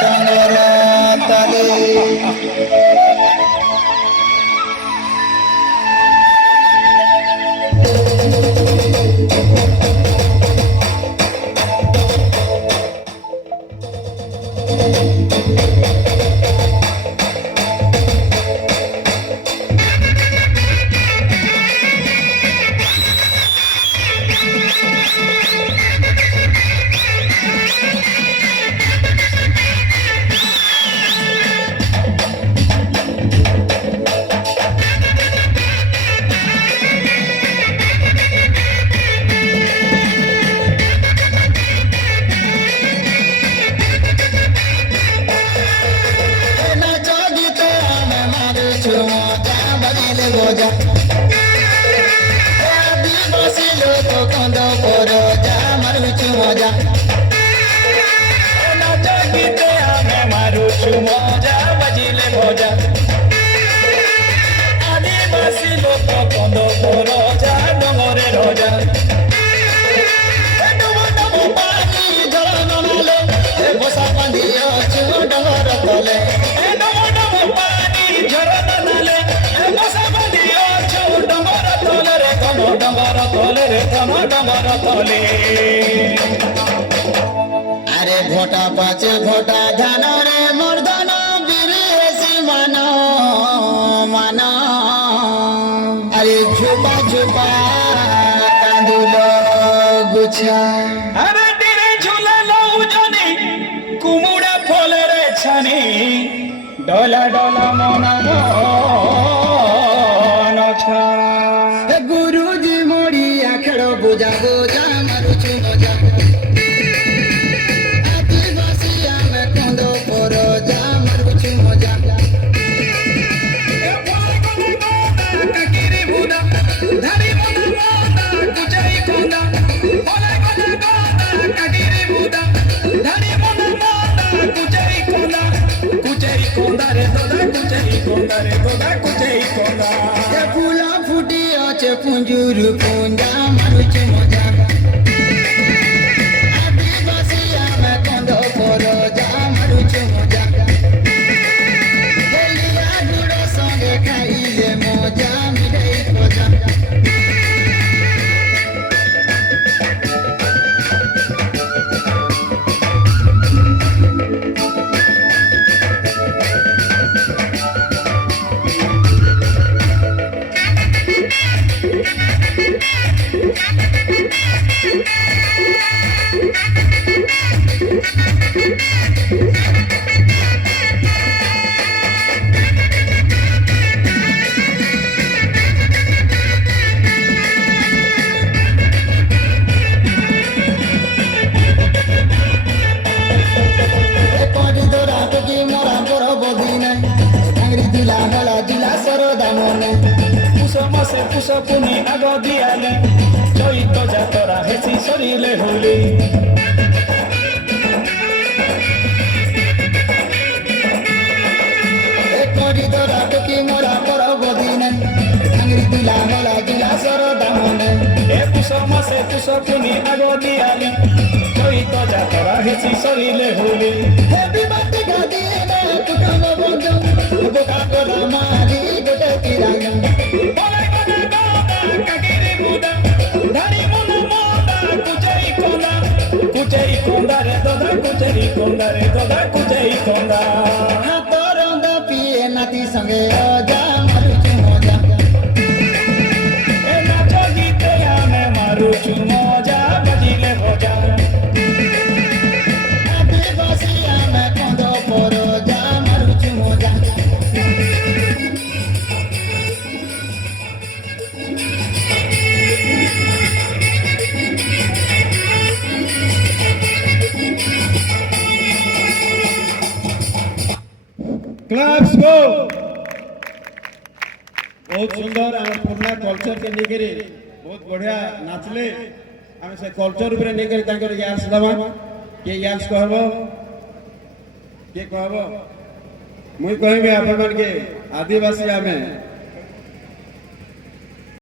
ଡଙ୍ଗର ତଲେ। মজা আদিবাসী লোক কন্দ পর যা মারুছু মজা নাচ গীতে আমি মারুছু মজা বাজিলে মজা আদিবাসী লোক কন্দ পর যা ডঙ্গরে রজা পানি জল নলে বসা বাঁধি অছু ডঙ্গর তলে পানি ঝর নলে বসা বাঁধি অছু ডঙ্গর তলে রে কোন ডঙ্গর তলে রে কোন ডঙ্গর তলে। আরে ভোটা পাচে ভোটা ধান রে মর্দন বিরিয়েছি মান মান আরে ঝুপা ঝুপা কাঁদুল গুছা আরে টিরে ঝুলালো জনি কুমুড়া ফলের ছানি ডলা ডলা মনা নছা গুরুজি মরিয়া খেল বোঝা বোঝা মারুছু মজা আদিবাসী আমি কন্দ পর যা মারুছু মজা কাকিরি বুদা ধারি মনা মনা কুচাই কন্দা বলে গলে গন্দা কাকিরি বুদা ধারি মনা মনা কুচাই কন্দা রে দাদা কুচাই কন্দা রে দাদা কুচাই কন্দা এ ফুলা ফুটি আছে পুঞ্জুর পুঞ্জা মারুছু মজা আদিবাসী আমি কন্দ পর যা মারুছু মজা বলিয়া গুড় সঙ্গে খাইলে মজা মিঠাই খোঁজা পুনি আগ দিয়ালি চৈত যাতরা হেসি সরিলে হলি করি তোরা টুকি মোরা পর বদিনে আংরি দিলা হলা দিলা সর দামনে এ পুষ মাসে পুষ পুনি আগ দিয়ালি চৈত যাতরা হেসি সরিলে হলি হে বিবাদ গাদিয়ে না কুটুম বন্ধু বোকা করা মারি গোটে কিরাঙ্গা কুচাই কন্দা রে দাদা কুচাই কন্দা রে দাদা কুচাই কন্দা হাতর পিয়ে নাতি সঙ্গে অজা মারুছু মজা এ নাচ গীতে আমি মারুছু মজা বাজিলে ভজা আদিবাসী আমি কন্দ পর যা মারুছু মজা क्लास को बहुत सुंदर आम पुराना कल्चर के लेकर बहुत बढ़िया नाचले आम से कल्चर ऊपर लेकर तांकर यास दमा के यास कहबो के कहबो मुई कहबे आपन के आदिवासी आमे